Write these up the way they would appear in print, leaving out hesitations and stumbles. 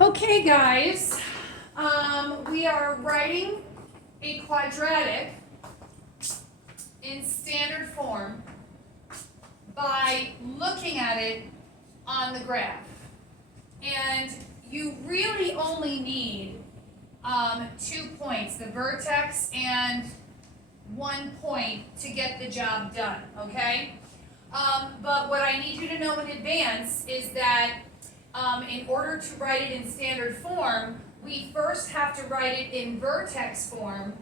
Okay, guys, we are writing a quadratic in standard form by looking at it on the graph. And you really only need 2 points, the vertex and 1 point to get the job done, okay? But what I need you to know in advance is that in order to write it in standard form, we first have to write it in vertex form,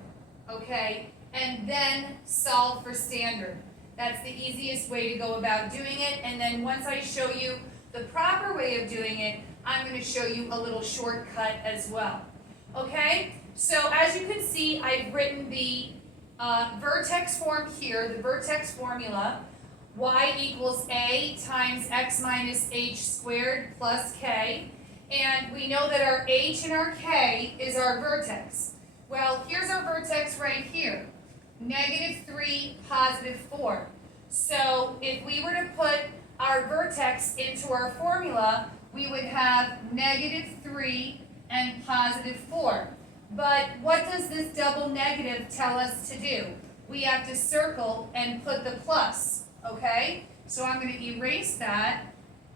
okay, and then solve for standard. That's the easiest way to go about doing it, and then once I show you the proper way of doing it, I'm going to show you a little shortcut as well. Okay, so as you can see, I've written the vertex form here, the vertex formula. Y equals a times x minus h squared plus k. And we know that our h and our k is our vertex. Well, here's our vertex right here. -3, +4. So if we were to put our vertex into our formula, we would have -3 and +4. But what does this double negative tell us to do? We have to circle and put the plus. Okay, so I'm going to erase that,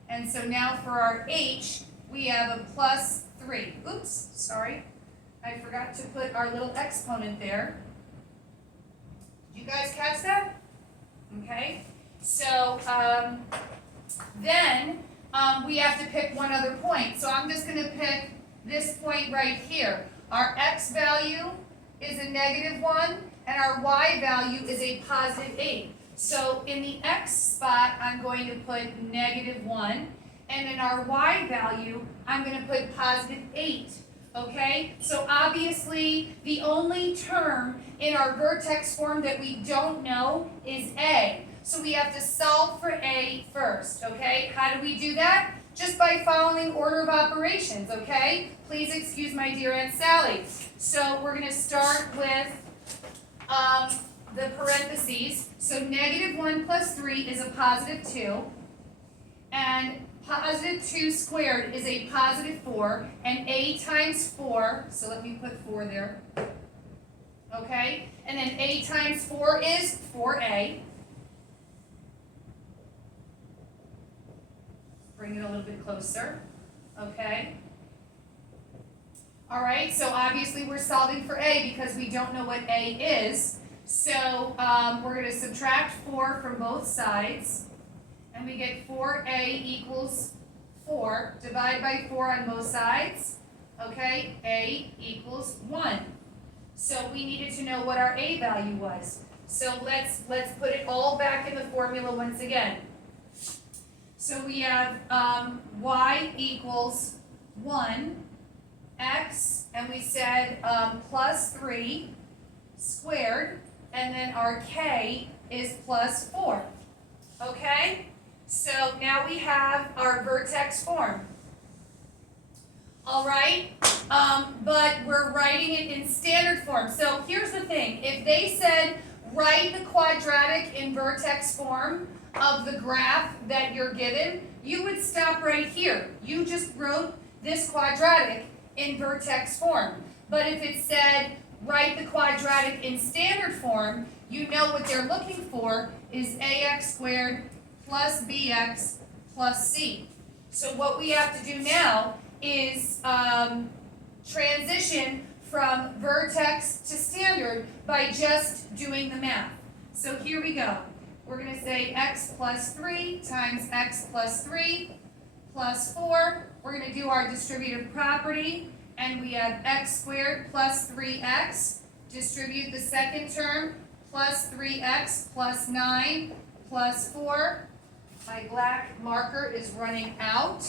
and so now for our h, we have a +3. Oops, sorry, I forgot to put our little exponent there. Did you guys catch that? Okay, so then we have to pick one other point. So I'm just going to pick this point right here. Our x value is a -1, and our y value is a +8. So in the x spot, I'm going to put -1, and in our y value, I'm going to put +8, okay? So obviously, the only term in our vertex form that we don't know is a. So we have to solve for a first, okay? How do we do that? Just by following order of operations, okay? Please excuse my dear Aunt Sally. So we're going to start with the parentheses. So -1 + 3 is a +2, and +2 squared is a +4, and a times 4, so let me put 4 there, okay, and then a times 4 is 4a. Bring it a little bit closer, okay. All right, so obviously we're solving for a because we don't know what a is. So we're going to subtract 4 from both sides, and we get 4a equals 4. Divide by 4 on both sides. Okay, a equals 1. So we needed to know what our a value was. So let's put it all back in the formula once again. So we have y equals 1, x, and we said +3 squared, and then our k is +4. Okay? So now we have our vertex form. All right? But we're writing it in standard form. So here's the thing. If they said write the quadratic in vertex form of the graph that you're given, you would stop right here. You just wrote this quadratic in vertex form. But if it said write the quadratic in standard form, you know what they're looking for is ax squared plus bx plus c. So what we have to do now is transition from vertex to standard by just doing the math. So here we go. We're going to say x plus 3 times x plus 3 plus 4. We're going to do our distributive property, and we have x squared plus 3x. Distribute the second term, plus 3x plus 9 plus 4. My black marker is running out.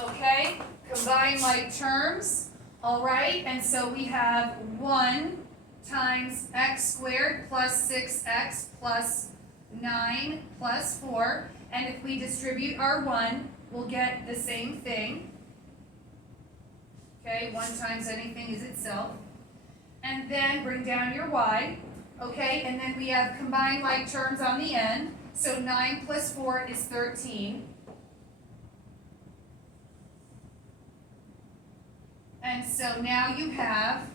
Okay, combine like terms. All right, and so we have 1 times x squared plus 6x plus 9 plus 4. And if we distribute our 1, we'll get the same thing. Okay, 1 times anything is itself. And then bring down your y. Okay, and then we have combined like terms on the end. So 9 plus 4 is 13. And so now you have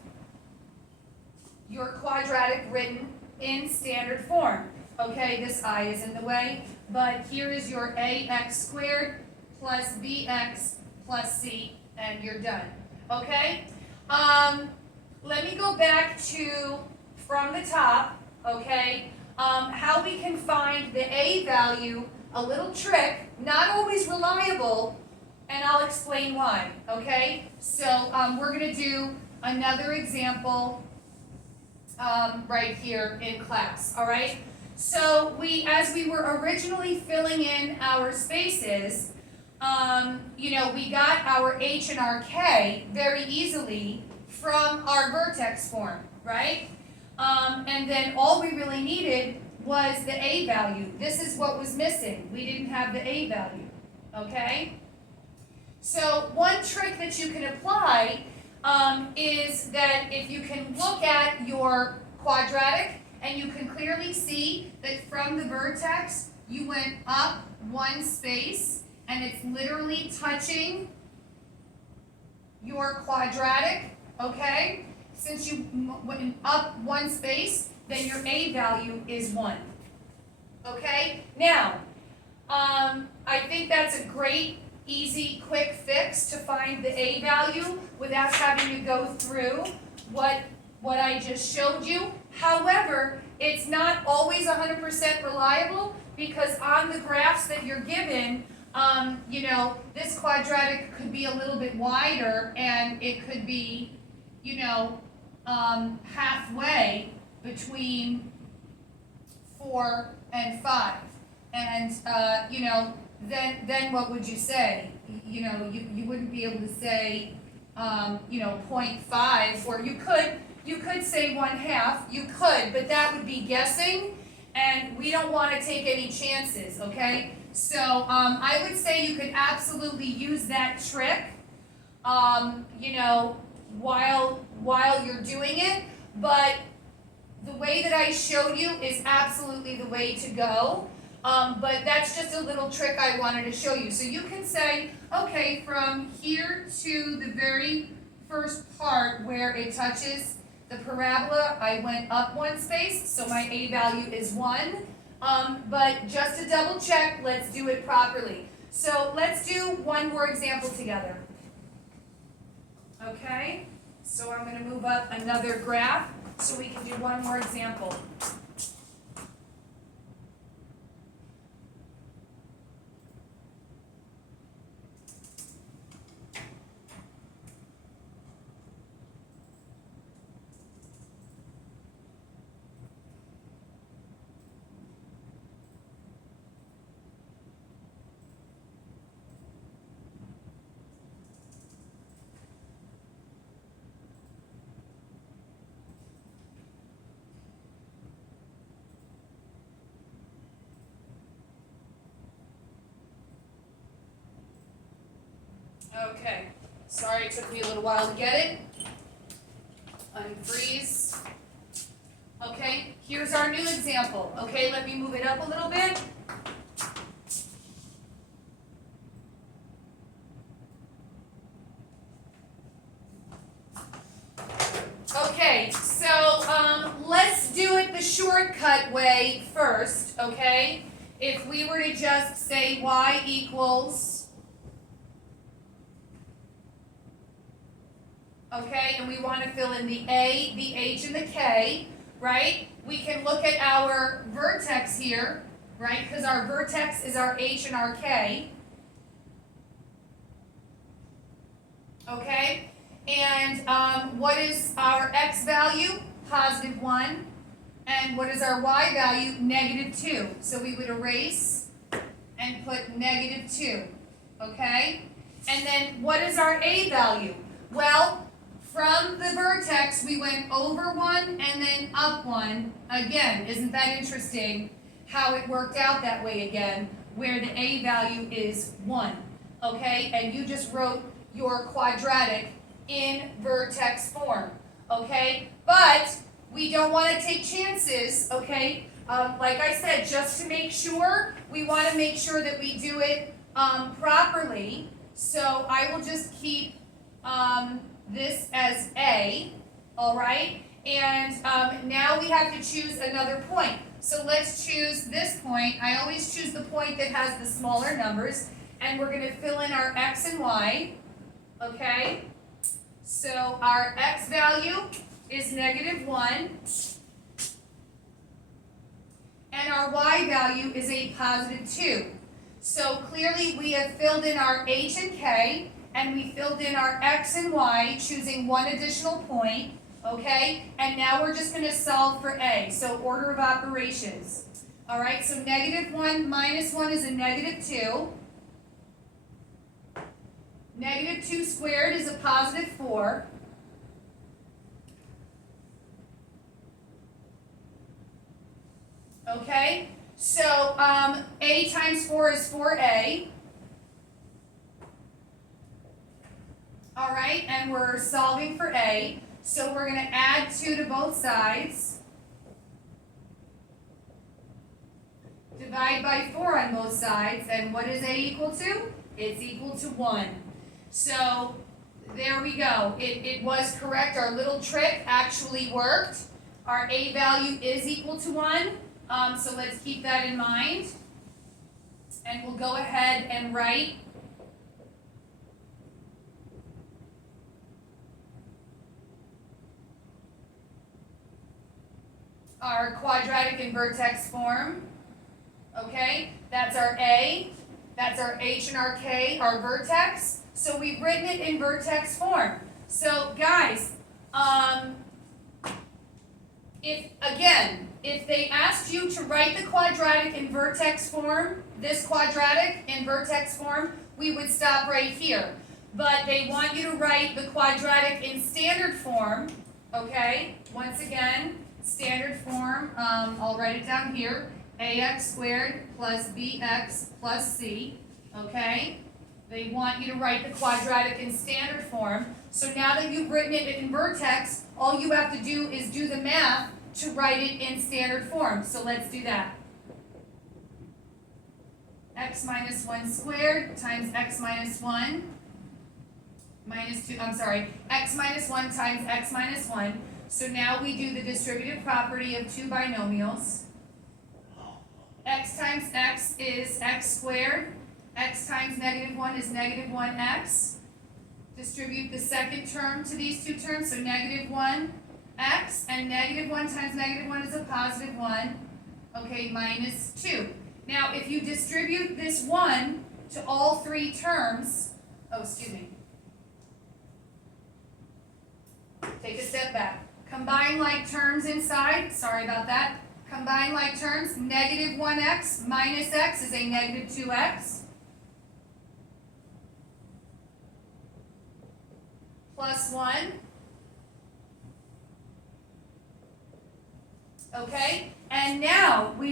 your quadratic written in standard form. Okay, this I is in the way, but here is your ax squared plus bx plus c, and you're done. Okay? Let me go back to from the top, okay, how we can find the a value, a little trick, not always reliable, and I'll explain why, okay? So we're going to do another example right here in class, all right? So as we were originally filling in our spaces, we got our h and our k very easily from our vertex form, right? And then all we really needed was the a value. This is what was missing. We didn't have the a value, okay? So one trick that you can apply is that if you can look at your quadratic and you can clearly see that from the vertex you went up one space and it's literally touching your quadratic, okay? Since you went up one space, then your a value is 1. Okay? Now, I think that's a great, easy, quick fix to find the a value without having to go through what I just showed you. However, it's not always 100% reliable because on the graphs that you're given, this quadratic could be a little bit wider and it could be, halfway between 4 and 5. And, then what would you say? You wouldn't be able to say, 0.5, or you could say 1/2, you could, but that would be guessing, and we don't want to take any chances, okay? So I would say you could absolutely use that trick, while you're doing it, but the way that I showed you is absolutely the way to go. But that's just a little trick I wanted to show you. So you can say, okay, from here to the very first part where it touches the parabola, I went up one space, so my a value is 1. But just to double check, let's do it properly. So let's do one more example together. Okay, so I'm going to move up another graph so we can do one more example. Okay, sorry it took me a little while to get it. Unfreeze. Okay, here's our new example. Okay, let me move it up a little bit. Okay, so let's do it the shortcut way first, okay? If we were to just say y equals, okay, and we want to fill in the a, the h, and the k, right? We can look at our vertex here, right? Because our vertex is our h and our k. Okay? And what is our x value? Positive 1. And what is our y value? Negative 2. So we would erase and put negative 2. Okay? And then what is our a value? Well, from the vertex, we went over 1 and then up 1. Again, isn't that interesting how it worked out that way again, where the a value is 1. Okay? And you just wrote your quadratic in vertex form. Okay? But we don't want to take chances, okay? Like I said, just to make sure, we want to make sure that we do it properly. So I will just keep this as A, all right? And now we have to choose another point. So let's choose this point. I always choose the point that has the smaller numbers, and we're going to fill in our x and y, okay? So our x value is -1, and our y value is a +2. So clearly we have filled in our h and k, and we filled in our x and y, choosing one additional point, okay? And now we're just going to solve for a, so order of operations. All right, so -1 minus 1 is a -2. -2 squared is a +4. Okay, so a times 4 is 4a. All right, and we're solving for a. So we're going to add 2 to both sides. Divide by 4 on both sides. And what is a equal to? It's equal to 1. So there we go. It was correct. Our little trick actually worked. Our a value is equal to 1. So let's keep that in mind. And we'll go ahead and write our quadratic in vertex form. Okay, that's our A, that's our H and our K, our vertex. So we've written it in vertex form. So guys, if they asked you to write the quadratic in vertex form, this quadratic in vertex form, we would stop right here. But they want you to write the quadratic in standard form, okay? Once again, standard form, I'll write it down here, ax squared plus bx plus c, okay? They want you to write the quadratic in standard form. So now that you've written it in vertex, all you have to do is do the math to write it in standard form. So let's do that. X minus 1 squared times x minus 1 minus 2, x minus 1 times x minus 1. So now we do the distributive property of two binomials. X times x is x squared. X times -1 is -1x. Distribute the second term to these two terms, so -1x, and -1 times -1 is a +1, okay, minus 2. Now, if you distribute this 1 to all three terms, take a step back. Combine like terms inside, sorry about that. Combine like terms, -1x minus x is a -2x. Plus 1. Okay, and now we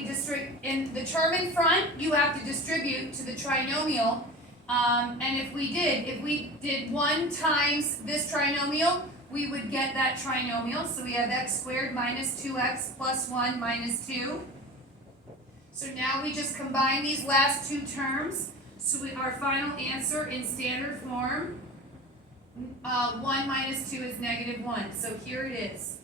in the term in front, you have to distribute to the trinomial. And if we did 1 times this trinomial, we would get that trinomial. So we have x squared minus 2x plus 1 minus 2. So now we just combine these last two terms. So our final answer in standard form, 1 minus 2 is -1. So here it is.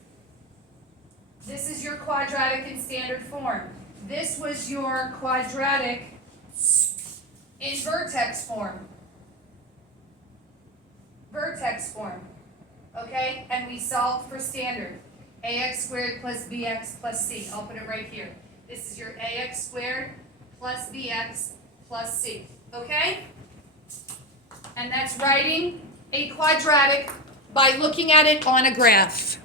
This is your quadratic in standard form. This was your quadratic in vertex form. Vertex form. Okay, and we solved for standard. Ax squared plus bx plus c. I'll put it right here. This is your ax squared plus bx plus c. Okay? And that's writing a quadratic by looking at it on a graph.